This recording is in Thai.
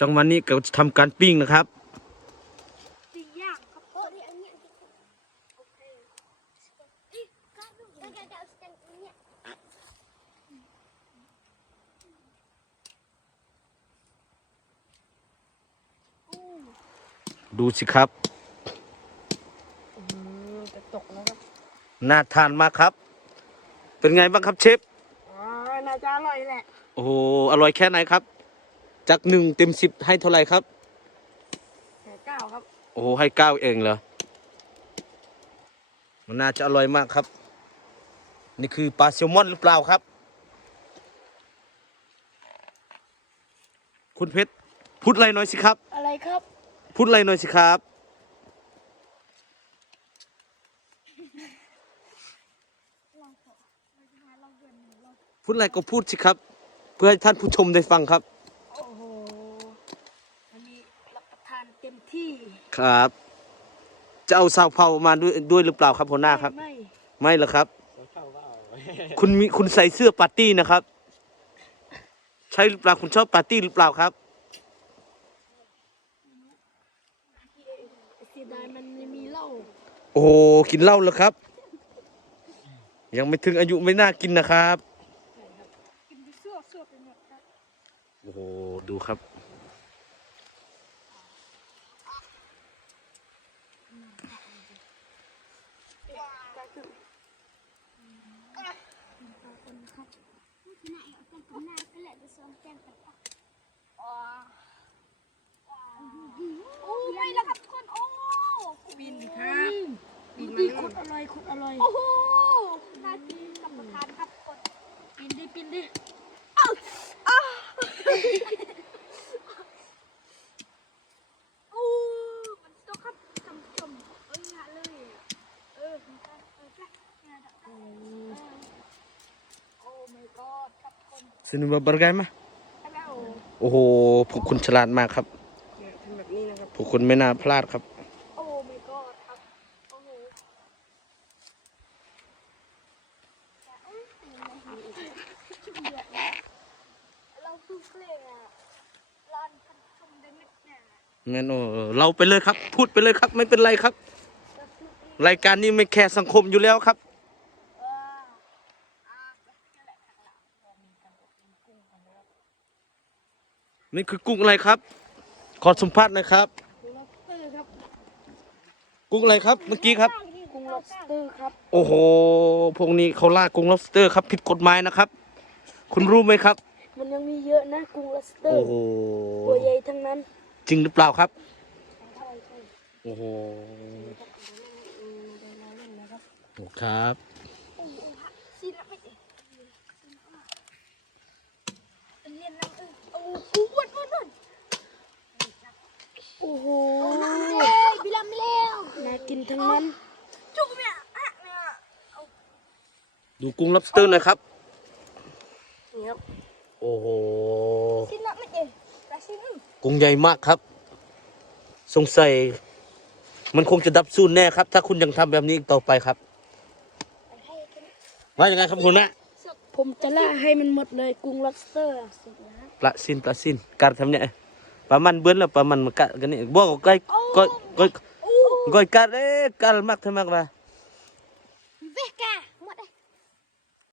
จังหวะนี้ก็จะทำการปิ้งนะครับ ปิ้งย่างครับโอ้ยอันนี้โอเคเอ๊ะก้าวลูกก้าวก้าวก้าวสแตนเนี่ยดูสิครับจะตกแล้วครับน่าทานมากครับ เป็นไงบ้างครับเชฟ อ๋อ น่าจะอร่อยแหละ โอ้โห อร่อยแค่ไหนครับ จากหนึ่งเต็มสิบให้เท่าไหร่ครับแค่เก้าครับ โอ้โหให้เก้าเองเหรอ มันน่าจะอร่อยมากครับ นี่คือปลาแซลมอนหรือเปล่าครับ คุณเพชรพูดอะไรหน่อยสิครับ อะไรครับ พูดอะไรหน่อยสิครับ พูดอะไรก็พูดสิครับ เพื่อให้ท่านผู้ชมได้ฟังครับ โอ้โหอันนี้รับประทานเต็มที่ ครับ จะเอาซาวเผามาด้วยด้วยหรือเปล่าครับหัวหน้าครับ ไม่ไม่หรอกครับ คุณมีคุณใส่เสื้อปาร์ตี้นะครับ ใช่หรือเปล่าคุณชอบปาร์ตี้หรือเปล่าครับ เสียดายมันไม่มีเหล้าโอ้โหกินเหล้าแล้วครับ ยังไม่ถึงอายุไม่น่ากินนะครับ กินไปซั่วซั่วไปหมดครับ โอ้โหดูครับ ผู้ชนะเอาเป็นคนหน้าก็แหละจะซ้อมแจ้งกันปะอ๋อโอ้ไม่แล้วครับทุกคนโอ้ บินครับ บิน ดี มา คุแล้ดวอร่อยคุดอร่อย โอ้โหน่ากินกับประทานครับทุกคนบินดิบินดิโอ้มันสต๊อกครับท่านผู้ชมเอ้ยละเลยอะเออมันก็เออแป๊ะเนี่ยเดี๋ยวเออโอ้ my god ครับทุกคนสนุกบร์ไกมะแล้ว โอ้โหพวกคุณฉลาดมากครับเนี่ยทำแบบนี้นะครับ พวกคุณไม่น่าพลาดครับ โอ้ my god ครับโอ้โหเราเพิ่งเพลงอะร้านพันชมได้นิดเนี่ย งั้นโอ้เราไปเลยครับ พูดไปเลยครับ ไม่เป็นไรครับเราเพิ่งเพลงรายการนี้ไม่แคร์สังคมอยู่แล้วครับเอออ่านี่แหละข้างหลังเรามีการอบกินกุ้งกันแล้วนี่คือกุ้งอะไรครับ ขอสัมภาษณ์หนะครับกุ้งล็อบสเตอร์ครับ กุ้งอะไรครับเมื่อกี้ครับ กุ้งล็อบสเตอร์ครับ โอ้โห พวกนี้เขาล่ากุ้ง lobster ครับ ผิดกฎหมายนะครับ คุณรู้ไหมครับ มันยังมีเยอะนะกุ้งล็อบสเตอโอ้ร์โหตัวใหญ่ทั้งนั้น จริงหรือเปล่าครับใช่ใช่โอ้โหอืมเดี๋ยวเราเล่นนะครับครับโอ้โหฮะซีนละไม่เองซีนละเรียนน้ำเออโอ้โหอ้วนอ้วนอ้วนโอ้โหเฮ้ยบิลาไม่แล้วน่ากินทั้งนั้น จุกเนี่ยอะเนี่ยเอาดูกุ้ง lobster หน่อยครับนี่ครับ โอ้โหซีนละไม่เองแต่ซีนอืมกุ้ งใหญ่มากครับ สงสัย มันคงจะดับสูนแน่ครับ ถ้าคุณยังทำแบบนี้อีกต่อไปครับให้กินว่ายังไงครับคุณแม่ผมจะล่าให้มันหมดเลยกุ้งล็อบสเตอร์สุดนะปลาซินปลาซินการทำเนี่ยปลามันเบิ้ลแล้วปลามันมากะกันนี่บอกว่าก้อยก้อยก้อยก้อยกัดเอ๊ะกัดมากทำไมวะ